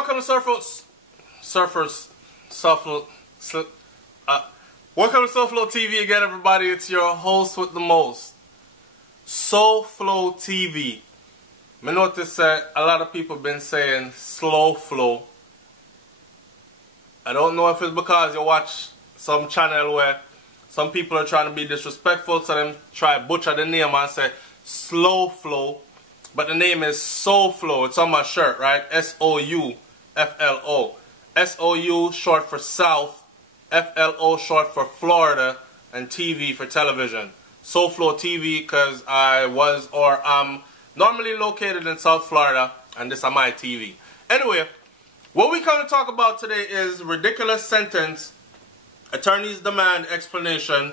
Welcome to welcome to SouFLoTV again, everybody. It's your host with the most, SouFLoTV. I noticed that a lot of people been saying slow flow. I don't know if it's because you watch some channel where some people are trying to be disrespectful, so them try to butcher the name and say slow flow. But the name is SouFLo. It's on my shirt, right? SouFLO. SOU short for South, FLO short for Florida, and TV for television. SouFLoTV because I was or am normally located in South Florida, and this is my TV. Anyway, what we come to talk about today is ridiculous sentence. Attorneys demand explanation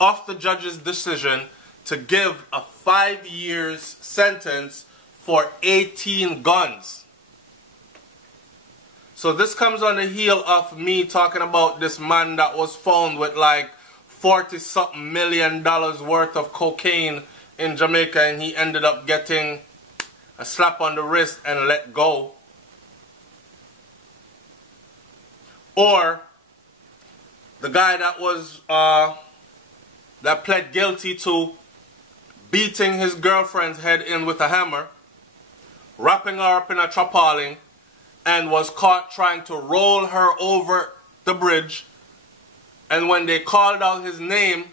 of the judge's decision to give a 5 years sentence for 18 guns. So this comes on the heel of me talking about this man that was found with like $40-something million worth of cocaine in Jamaica, and he ended up getting a slap on the wrist and let go. Or the guy that was that pled guilty to beating his girlfriend's head in with a hammer, wrapping her up in a tarpaulin, and was caught trying to roll her over the bridge. And when they called out his name,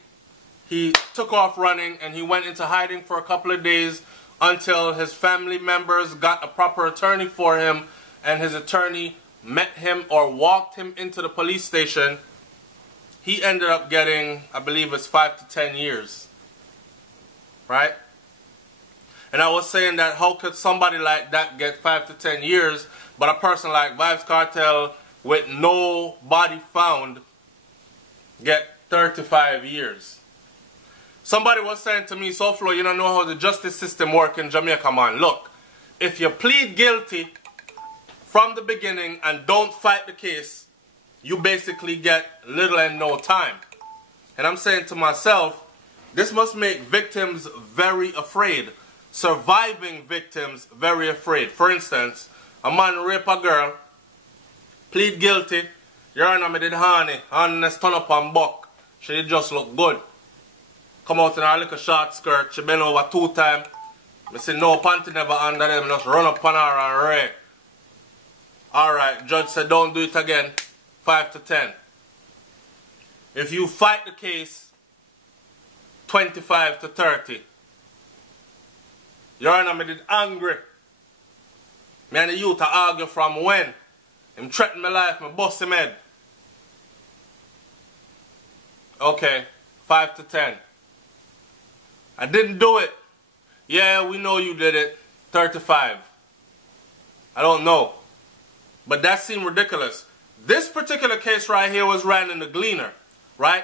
he took off running and he went into hiding for a couple of days until his family members got a proper attorney for him, and his attorney met him or walked him into the police station. He ended up getting, I believe it's 5 to 10 years. Right? And I was saying that how could somebody like that get 5 to 10 years, but a person like Vybz Kartel with no body found get 35 years? Somebody was saying to me, SouFLo, you don't know how the justice system works in Jamaica, man. Look, if you plead guilty from the beginning and don't fight the case, you basically get little and no time. And I'm saying to myself, this must make victims very afraid. Surviving victims very afraid. For instance, a man rape a girl, plead guilty. Your Honor, me did honey, honest turn up and buck. She did just look good. Come out in her little short skirt, she been over 2 times. Me say no panty never under them, just run up on her and rape. Alright, judge said don't do it again. 5 to 10. If you fight the case, 25 to 30. Your Honor, me did angry. Me and the youth argue from when? Him threaten my life, me bust him head. Okay, 5 to 10. I didn't do it. Yeah, we know you did it. 35. I don't know. But that seemed ridiculous. This particular case right here was ran in the Gleaner, right?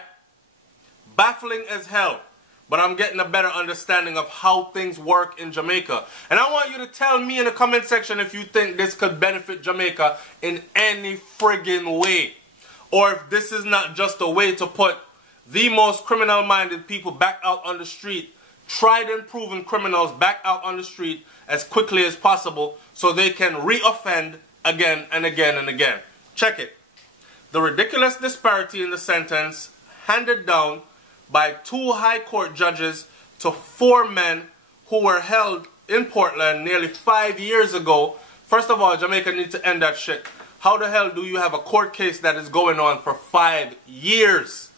Baffling as hell. But I'm getting a better understanding of how things work in Jamaica. And I want you to tell me in the comment section if you think this could benefit Jamaica in any friggin' way. Or if this is not just a way to put the most criminal-minded people back out on the street, tried and proven criminals back out on the street as quickly as possible so they can re-offend again and again and again. Check it. The ridiculous disparity in the sentence handed down by 2 high court judges to 4 men who were held in Portland nearly 5 years ago. First of all, Jamaica needs to end that shit. How the hell do you have a court case that is going on for 5 years?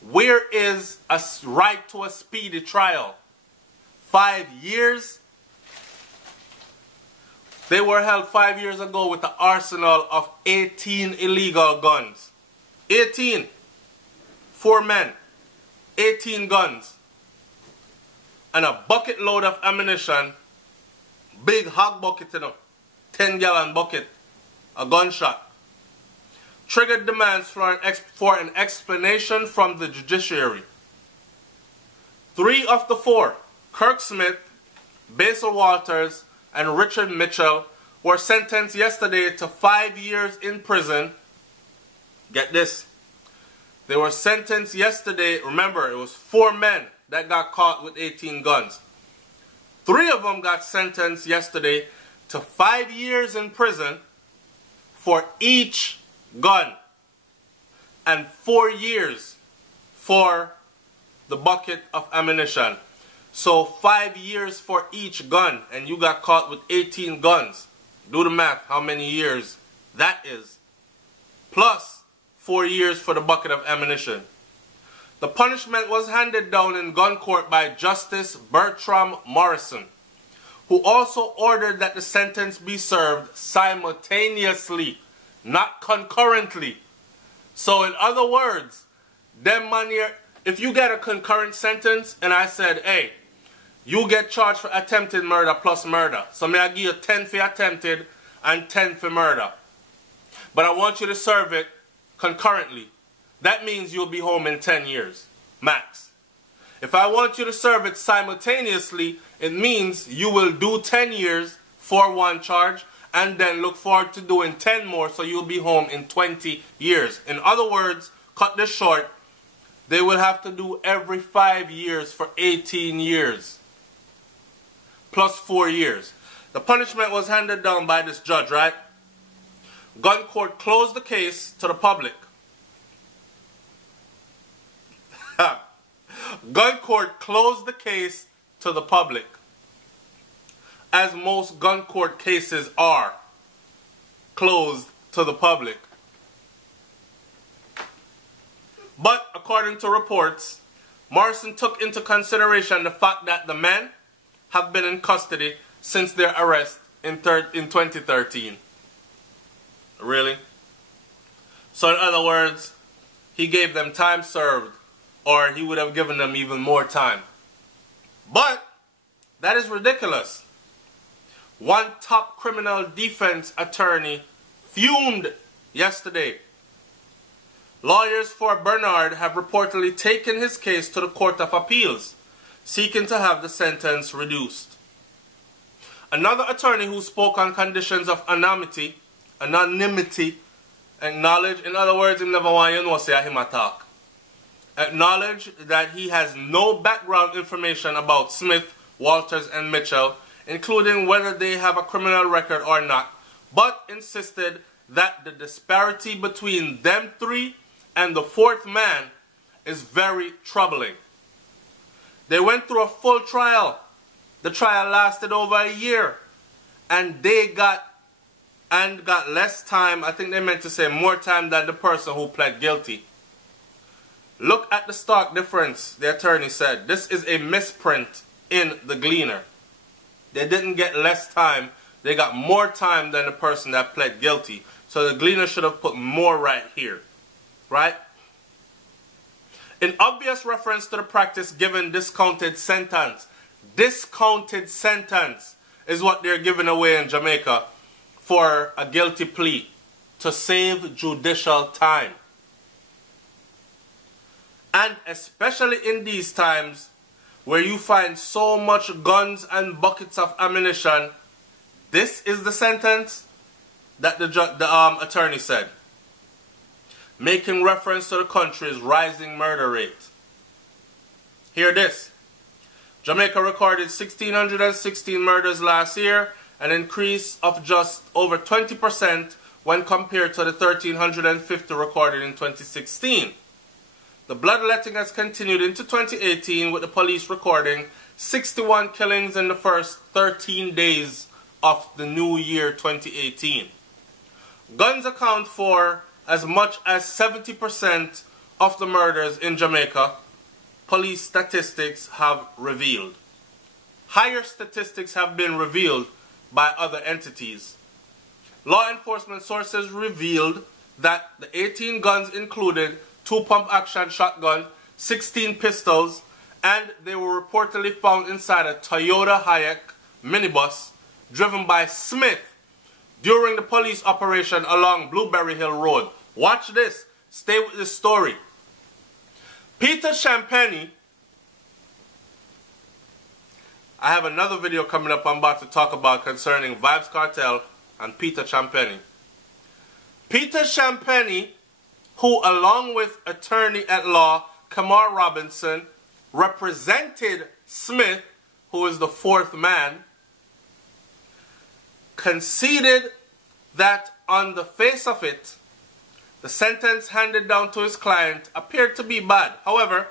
Where is a right to a speedy trial? 5 years? They were held 5 years ago with the arsenal of 18 illegal guns. 18. 4 men. 18 guns. And a bucket load of ammunition. Big hog bucket, you know. 10-gallon bucket. A gunshot. Triggered demands for an explanation from the judiciary. 3 of the 4, Kirk Smith, Basil Walters, and Richard Mitchell, were sentenced yesterday to 5 years in prison. Get this. They were sentenced yesterday. Remember, it was 4 men that got caught with 18 guns. 3 of them got sentenced yesterday to 5 years in prison for each gun and 4 years for the bucket of ammunition. So 5 years for each gun, and you got caught with 18 guns. Do the math, how many years that is. Plus 4 years for the bucket of ammunition. The punishment was handed down in gun court by Justice Bertram Morrison, who also ordered that the sentence be served simultaneously, not concurrently. So in other words, them man here, if you get a concurrent sentence and I said, hey, you get charged for attempted murder plus murder. So may I give you 10 for attempted and 10 for murder. But I want you to serve it concurrently. That means you'll be home in 10 years, max. If I want you to serve it simultaneously, it means you will do 10 years for one charge and then look forward to doing 10 more, so you'll be home in 20 years. In other words, cut this short, they will have to do every 5 years for 18 years. Plus 4 years. The punishment was handed down by this judge, right? Gun court closed the case to the public. Gun court closed the case to the public, as most gun court cases are closed to the public. But according to reports, Morrison took into consideration the fact that the men have been in custody since their arrest in 2013. Really? So in other words, he gave them time served, or he would have given them even more time. But that is ridiculous. One top criminal defense attorney fumed yesterday. Lawyers for Bernard have reportedly taken his case to the Court of Appeals, seeking to have the sentence reduced. Another attorney who spoke on conditions of anonymity, acknowledged, in other words, him never want you to know say him attack. Acknowledged that he has no background information about Smith, Walters, and Mitchell, including whether they have a criminal record or not, but insisted that the disparity between them three and the fourth man is very troubling. They went through a full trial. The trial lasted over a year, and they got less time. I think they meant to say more time than the person who pled guilty. Look at the stark difference, the attorney said. This is a misprint in the Gleaner. They didn't get less time. They got more time than the person that pled guilty. So the Gleaner should have put more right here. Right? In obvious reference to the practice given discounted sentence. Discounted sentence is what they're giving away in Jamaica for a guilty plea to save judicial time. And especially in these times where you find so much guns and buckets of ammunition, this is the sentence that the attorney said, making reference to the country's rising murder rate. Hear this. Jamaica recorded 1,616 murders last year, an increase of just over 20% when compared to the 1,350 recorded in 2016. The bloodletting has continued into 2018, with the police recording 61 killings in the first 13 days of the new year 2018. Guns account for as much as 70% of the murders in Jamaica, police statistics have revealed. Higher statistics have been revealed by other entities. Law enforcement sources revealed that the 18 guns included 2-pump action shotgun, 16 pistols, and they were reportedly found inside a Toyota Hayek minibus driven by Smith during the police operation along Blueberry Hill Road. Watch this. Stay with this story. Peter Champagne. I have another video coming up I'm about to talk about concerning Vybz Kartel and Peter Champagne. Peter Champagne, who along with attorney-at-law Kamar Robinson represented Smith, who is the fourth man, conceded that on the face of it, the sentence handed down to his client appeared to be bad. However,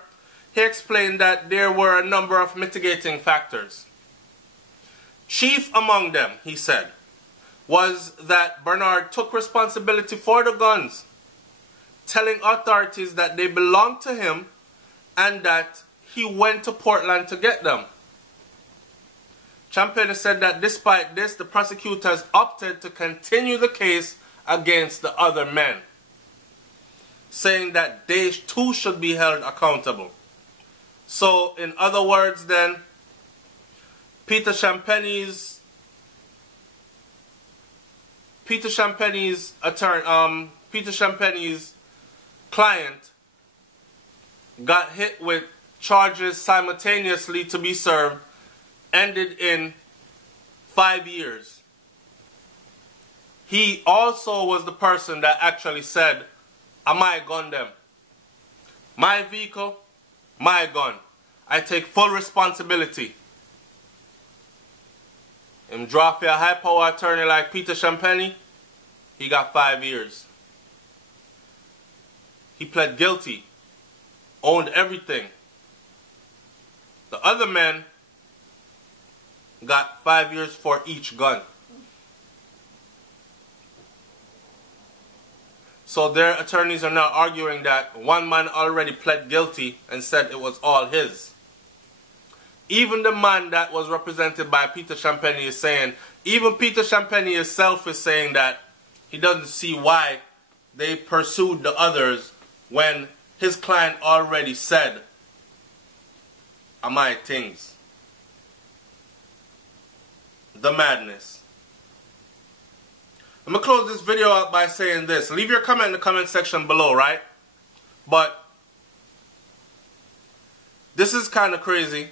he explained that there were a number of mitigating factors. Chief among them, he said, was that Bernard took responsibility for the guns, telling authorities that they belonged to him and that he went to Portland to get them. Champagne said that despite this, the prosecutors opted to continue the case against the other men, saying that they too should be held accountable. So, in other words then, Peter Champagne's client got hit with charges simultaneously to be served, ended in 5 years. He also was the person that actually said, "I gun them. My vehicle, my gun. I take full responsibility." Him draw for a high power attorney like Peter Champagne, he got 5 years. He pled guilty, owned everything. The other men got 5 years for each gun. So their attorneys are now arguing that one man already pled guilty and said it was all his. Even the man that was represented by Peter Champagne is saying, even Peter Champagne himself is saying that he doesn't see why they pursued the others when his client already said, "My things." The madness. I'm going to close this video out by saying this. Leave your comment in the comment section below, right? But this is kind of crazy.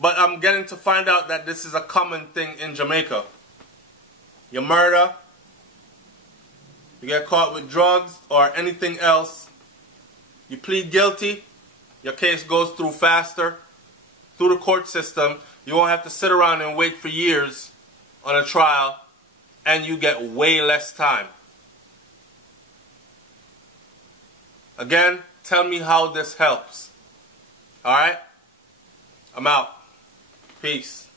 But I'm getting to find out that this is a common thing in Jamaica. You murder, you get caught with drugs or anything else, you plead guilty, your case goes through faster, through the court system. You won't have to sit around and wait for years on a trial, and you get way less time. Again, tell me how this helps. Alright? I'm out. Peace.